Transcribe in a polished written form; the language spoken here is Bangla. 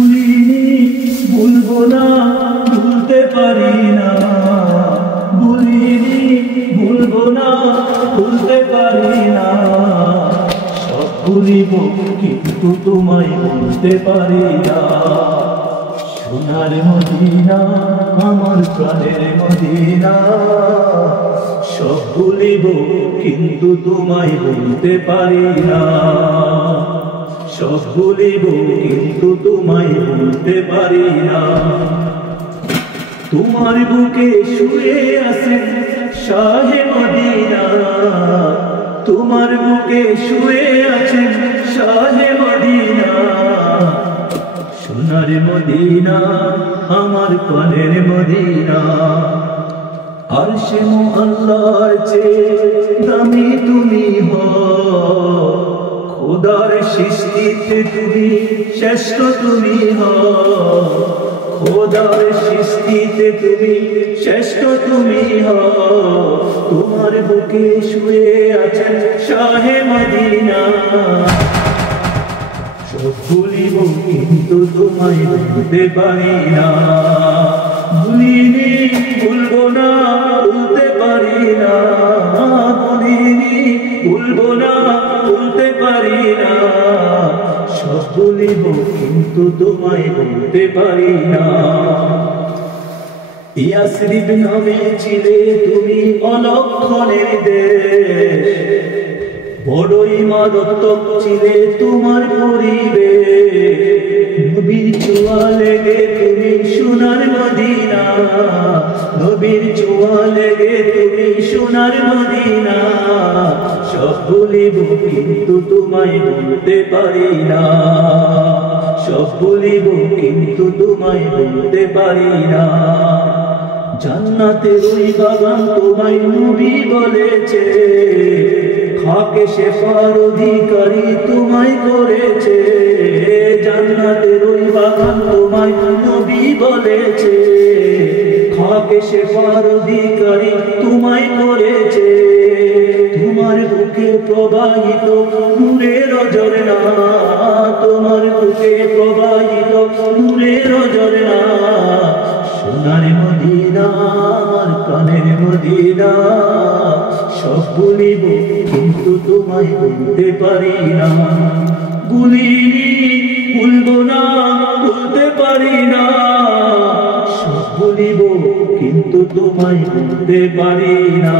ভুলিনি, ভুলবো না, ভুলতে পারি না। ভুলিনি, ভুলবো না, ভুলতে পারি না। সব ভুলিব কিন্তু তোমায় ভুলতে পারি না। সোনার মদিনা, আমার প্রাণের মদিনা। সব ভুলিব কিন্তু তোমায় ভুলতে পারি না। সব ভুলিব কিন্তু তোমায় ভুলতে পারি না। তোমার বুকে শুয়ে আছেন শাহে মদিনা। তোমার বুকে শুয়ে আছেন শাহে মদিনা। সোনার মদিনা, আমার প্রাণের মদিনা। আরশে মুআল্লার চেয়ে দামি তুমি হও। খোদার সৃষ্টিতে তুমি শ্রেষ্ঠ তুমি হও। খোদার সৃষ্টিতে তুমি শ্রেষ্ঠ তুমি হও। তোমার বুকে শুয়ে আছেন শাহে মদিনা। সব ভুলিব কিন্তু তোমায় ভুলতে পারি না। ভুলিনি, ভুলবো না, ভুলতে পারি না। ভুলিনি, ভুলবো না, ভুলতে পারি না। সব ভুলিব কিন্তু তোমায় ভুলতে পারি না। ইয়াসরিব নামে ছিলে তুমি অলক্ষণের দেশ। বড়ই মারাত্মক ছিলে তোমার পরিবেশ। নবীর ছোঁয়া লেগে তুমি সোনার মদিনা। নবীর ছোঁয়া লেগে তুমি সোনার মদিনা। সব ভুলিব কিন্তু তোমায় ভুলতে পারি না। সব ভুলিব কিন্তু তোমায় ভুলতে পারি না। জান্নাতের ওই বাগান তোমায় নবী বলেছে। খাকে শেফার অধিকারী তোমায় করেছে। জান্নাতের ওই বাগান তোমায় নবী বলেছে। খাকে শেফার অধিকারী তোমায় করেছে। তোমার বুকে প্রবাহিত নূরের ঝরনা। তোমার বুকে প্রবাহিত নূরের ঝরনা। সোনার মদিনা, আমার প্রাণের মদিনা। সব ভুলিব কিন্তু তোমায় ভুলতে পারি না। ভুলিনি, ভুলবো না, ভুলতে পারি না। সব ভুলিব কিন্তু তোমায় ভুলতে পারি না।